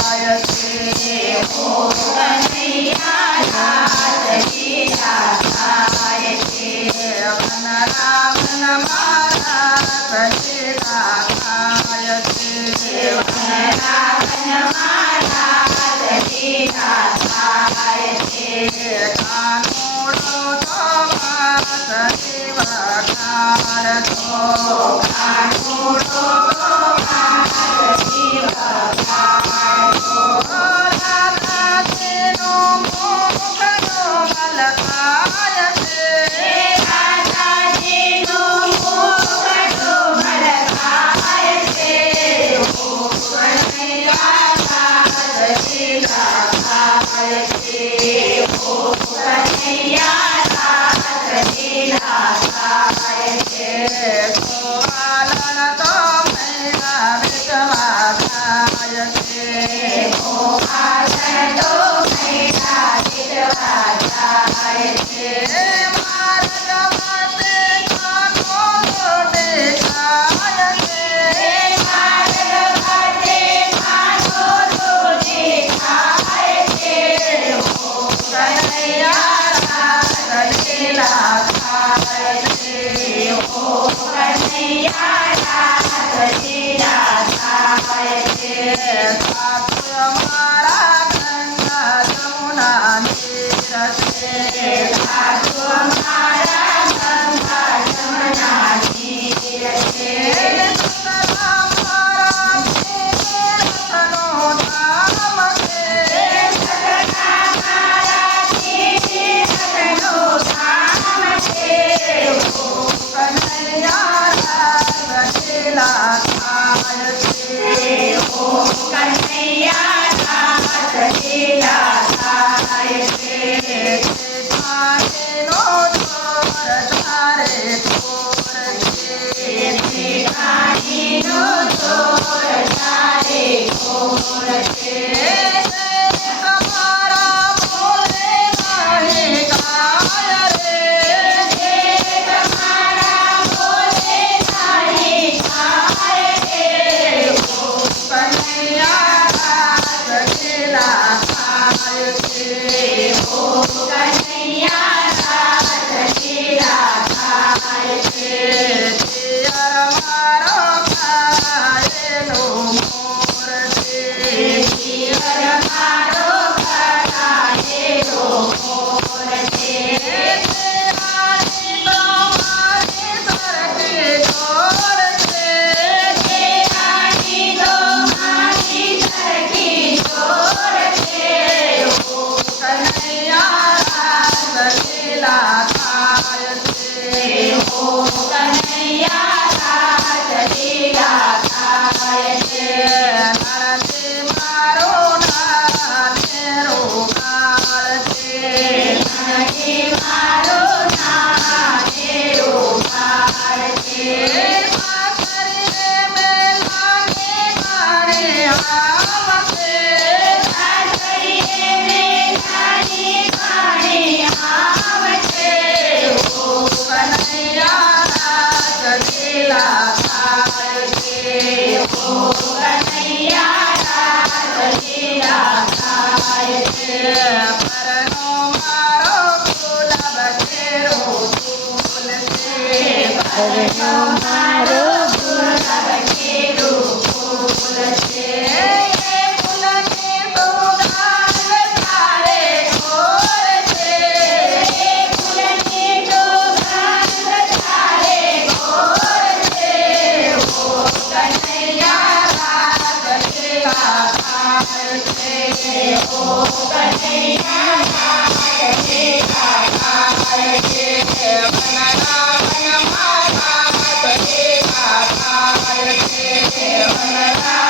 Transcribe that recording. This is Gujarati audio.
થાય છે ઓ કનૈયા રાસ લીલા થાય છે વનરાવન મારા લીલા થાય છે વનરાવન મારા લીલા થાય છે કાનુડો તો માસ વખાણતો કાનુડો તો માસ વખાણતો રાધાજીનો મુખડો મલકાય છે રાધાજીનો મુખડો મલકાય છે ઓ કનૈયા રાસ લીલા થાય છે ઓ કનૈયા રાસ લીલા થાય છે ગોવાલણ તો મૈડા વેચવા જાય છે ગોવાલણ તો મૈડા વેચવા જાય છે માર્ગ વાતે કાનો દેખાય છે માર્ગ વાતે કાનો દેખાય છે ઓ કનૈયા રાસ લીલા થાય છે ઓ કનૈયા રાસ લીલા થાય છે સાધુ અમારા ગંગા જમુના નીર છે સાધુ અમારા ગંગા જમુના નીર છે સકલા મારા તીર્થનો ધામ છે સકલા મારા તીર્થનો ધામ છે ઓ કનૈયા રાસ લીલા થાય છે ઓ કનૈયા રાસ લીલા થાય છે જેઠાણીનો ચોર તારે ચોર છે જેઠાણીનો ચોર તારે ચોર છે તમારા બોલે નાહી ગાય રે તમારા બોલે નાહી ગાય રે ઓ કનૈયા રાસ લીલા થાય છે ઓ કનૈયા રાસ લીલા થાય છે પિયર મારો ખાયેલો મોર છે પિયર મારો ખાયેલો મોર છે તેરાની તો મારી સરખી ચોર છે તેરાની તો મારી સરખી ચોર છે ઓ કનૈયા રાસ લીલા થાય છે ઓ કનૈયા રાસ લીલા થાય છે નરસિંહ મારો નાનેરો કાળ છે નરસિંહ મારો નાનેરો કાળ છે સાસરીને મેલાને કાણે આવશે સાસરીને મેલાને કાણે આવશે ઓ કનૈયા રાસ લીલા થાય છે ઓ કનૈયા રાસ લીલા થાય છે પરનો મારો ગુલાબ કેરો ફૂલ છે પરનો મારો ગુલાબ કેરો ફૂલ છે એ ફૂલની સુગંધ તારે ઘોર છે એ ફૂલની સુગંધ તારે ઘોર છે ઓ કનૈયા રાસ લીલા થાય છે ઓ કનૈયા રાસ લીલા થાય છે વનરાવન મારા લીલા થાય છે વનરાવન